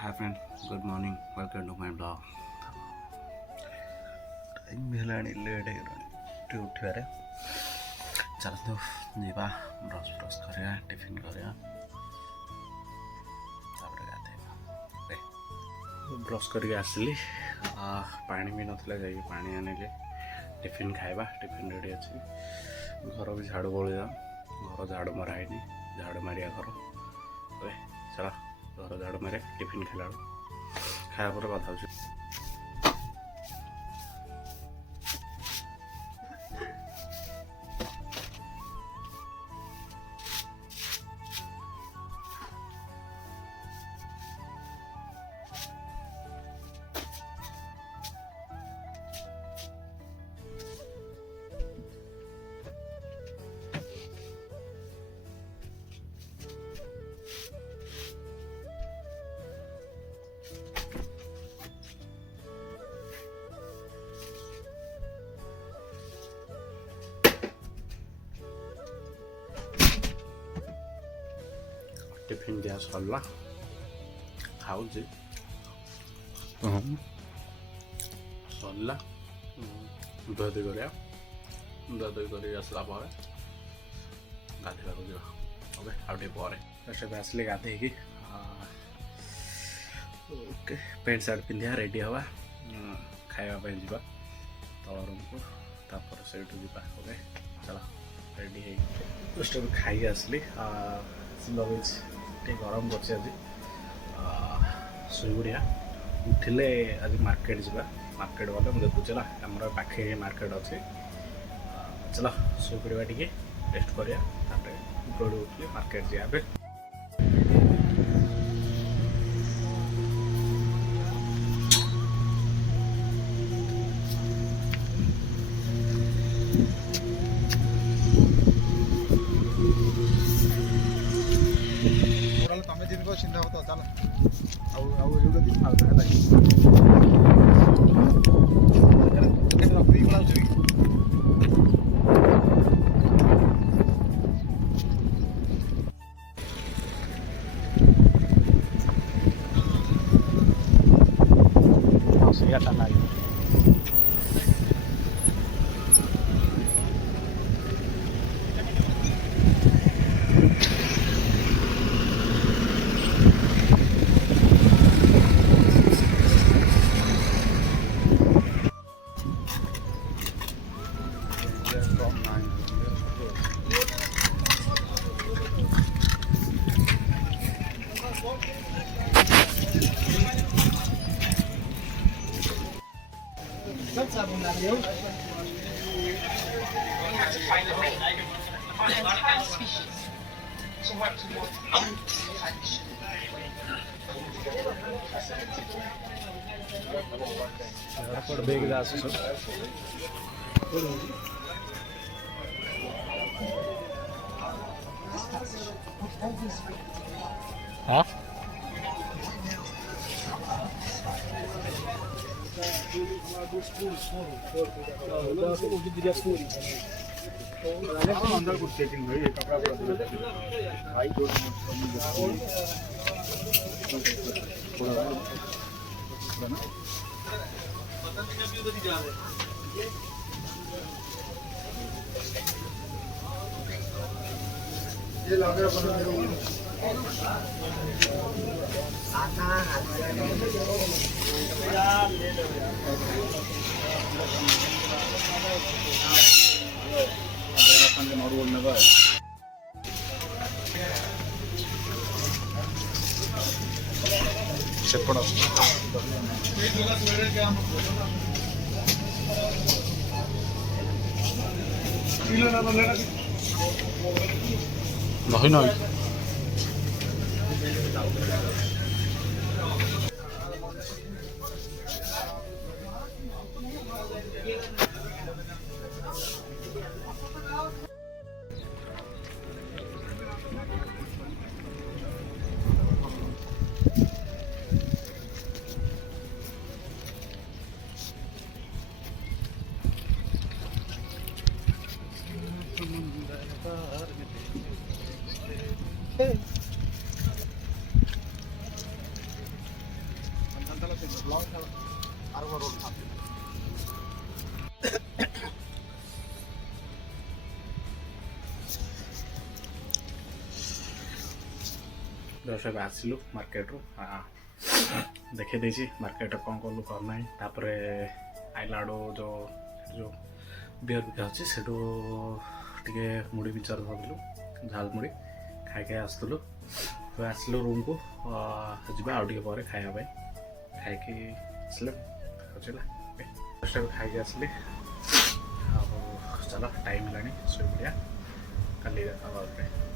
Hi friend, good morning. Welcome to my blog. Time ହେଲାଣି ଲେଟ୍ ହେଇଗଲାଣି ଉଠିବାରେ। ଚାଲନ୍ତୁ ଯିବା ବ୍ରସ୍ କରିବା, ଟିଫିନ୍ କରିବା, ତାପରେ ଗାଧେଇବା। ବ୍ରସ୍ କରିକି ଆସିଲି, ପାଣି ବି ନଥିଲା, ଯାଇକି ପାଣି ଆଣିଲି, ଟିଫିନ୍ ଖାଇବା। ଟିଫିନ୍ ରେଡ଼ି ଅଛି। ଘର ବି ଝାଡ଼ୁ ବୋଳିବା, ଘର ଝାଡ଼ୁ ମରା ହେଇନି, ଝାଡ଼ୁ ମାରିବା ଘର। ଚାଲ ଘର ଝାଡ଼ୁ ମାରିବା, ଟିଫିନ୍ ଖାଇଲା ବେଳକୁ ଖାଇବା ପରେ କଥା ହେଉଛି। ଟିଫିନ୍ ଦିଆ ସରିଲା, ଖାଉଛି। ସରିଲା, ଧୁଆଧୁଇ କରିବା। ଧୁଆଧୁଇ କରି ଆସିଲା ପରେ ଗାଧୋଇବାକୁ ଯିବା। ଓକେ, ଆଉ ଟିକେ ପରେ ଏବେ ଆସିଲେ ଗାଧୋଇକି ଓକେ ପ୍ୟାଣ୍ଟ ସାର୍ଟ ପିନ୍ଧିବା, ରେଡ଼ି ହେବା, ଖାଇବା ପାଇଁ ଯିବା ତଳ ରୁମ୍କୁ। ତାପରେ ସେଇଠୁ ଯିବା। ଓକେ ଚାଲ ରେଡ଼ି ହେଇକି ଜଷ୍ଟ ଏବେ ଖାଇକି ଆସିଲି। ଲଗେଇଛି, ଟିକେ ଗରମ କରୁଛି ଆଜି। ଶୋଇପଡ଼ିବା। ଉଠିଲେ ଆଜି ମାର୍କେଟ ଯିବା। ମାର୍କେଟ ଗଲେ ମୁଁ ଦେଖୁଛି ହେଲା, ଆମର ପାଖେ ମାର୍କେଟ ଅଛି। ଚାଲ ଶୋଇପଡ଼ିବା, ଟିକେ ରେଷ୍ଟ କରିବା, ତାପରେ ଉପରକୁ ଉଠିଲେ ମାର୍କେଟ ଯିବା। ଏବେ ତମେ ଯେମିତି ଚିନ୍ତା ହବ ତ ଚାଲ ଆଉ ଏଗୁଡ଼ା କିଛି ଖାଉ ହେଲା ରଖିଦେଇ ପଳାଉଛୁ କି? ସେଇଟା ନାହିଁ। ಬೇಗ ಜಾಸ್ತಿ ಹಾಂ अंदर कुछ सेटिंग भाई कपड़ा भाई ये लगे ನೋಡ್ಕೊಂಡಾಗ చెప్పడ নহয় নহয় ब्लॉग आर वो रोड था जस्ट ଏବେ ଆସିଲୁ ମାର୍କେଟରୁ ଦେଖେଇ ଦେଇଛି ମାର୍କେଟରେ କ'ଣ କଲୁ କ'ଣ ନାହିଁ ତାପରେ ଆଇଲା ଆଡ଼ୁ ଯେଉଁ ବିୟର ବିକା ଅଛି ସେଠୁ ଟିକେ ମୁଢ଼ି ମିକ୍ସଚର ଧରିଲୁ ଝାଲ ମୁଢ଼ି ଖାଇ ଆସୁଥିଲୁ ଏବେ ଆସିଲୁ ରୁମ୍କୁ ଯିବା ଆଉ ଟିକେ ପରେ ଖାଇବା ପାଇଁ ଖାଇକି ଆସିଲେ ବୁଝିଲା ଜଷ୍ଟ ଏବେ ଖାଇକି ଆସିଲି ଆଉ ଚାଲ ଟାଇମ୍ ହେଲାଣି ଶୋଇପଡ଼ିବା କାଲି ଦେଖା ହେବା